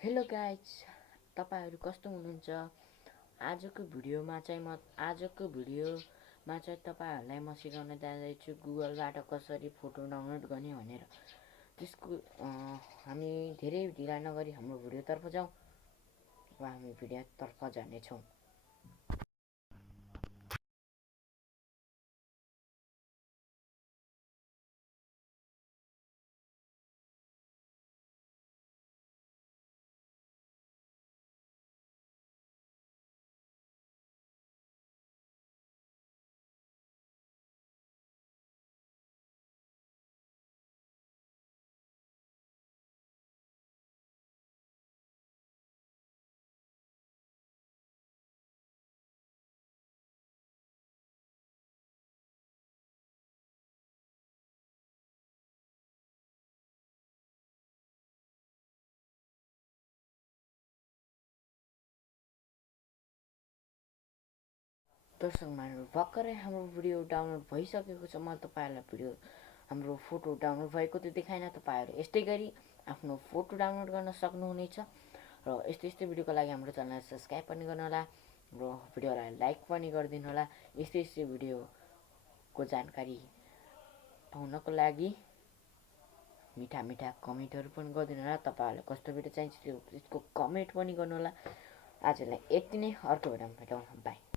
Hello guys, तपाईँहरू कस्तो हुनुहुन्छ? आजको भिडियोमा चाहिँ तपाईँहरूलाई म सिकाउन जाँदैछु गुगलबाट कसरी फोटो डाउनलोड गर्ने भनेर। त्यसको हामी धेरै ढिला नगरी हाम्रो भिडियोतर्फ जाउँ वा हामी भिडियोतर्फ जानेछौँ। दर्शकहरू, भर्खरै हाम्रो भिडियो डाउनलोड भइसकेको छ। म तपाईँहरूलाई हाम्रो फोटो डाउनलोड भएको त्यो देखाइन। तपाईँहरू यस्तै गरी आफ्नो फोटो डाउनलोड गर्न सक्नुहुनेछ। र यस्तै यस्तै भिडियोको लागि हाम्रो च्यानललाई सब्सक्राइब पनि गर्नुहोला र भिडियोलाई लाइक पनि गरिदिनु होला। यस्तै यस्तै भिडियोको जानकारी पाउनको लागि मिठा मिठा कमेन्टहरू पनि गरिदिनु होला। तपाईँहरूलाई कस्तो भिडियो चाहिन्छ त्यसको कमेन्ट पनि गर्नुहोला। आजलाई यति नै, अर्को भिडियोमा भेटौँ। बाई।